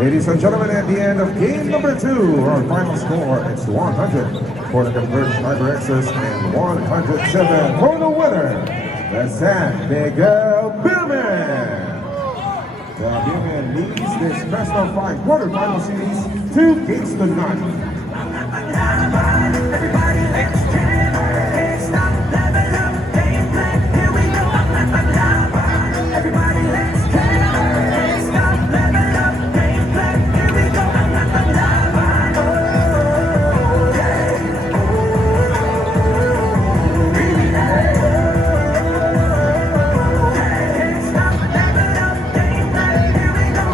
Ladies and gentlemen, at the end of game number 2, our final score is 100 for the converged HyperXs and 107 for the winner, the San Miguel Beermen. The Beermen leads this best of 5 quarterfinal series 2 games to none. Everybody, let's get stop, level up, game plan, here we go. Everybody, let's get stop, level up, game plan, here we go. Oh, yeah. Can't stop, level up, game plan, here we go.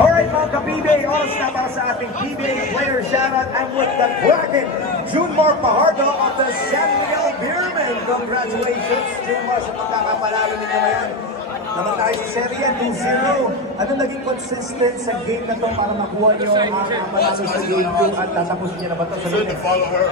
Alright mga ka-PBA, oras na para sa ating PBA player shoutout. I'm with the Kraken, Junmar Pajardo of the San Miguel Beermen. Congratulations, Junmar, sa pagkakapanalo ninyo ngayon. Naman tayo sa serye, 2-0. Ano naging consistent sa game na to para makuha nyo ang manalo sa game 2 at tatapusin nyo na ba ito sa lunes? Follow her.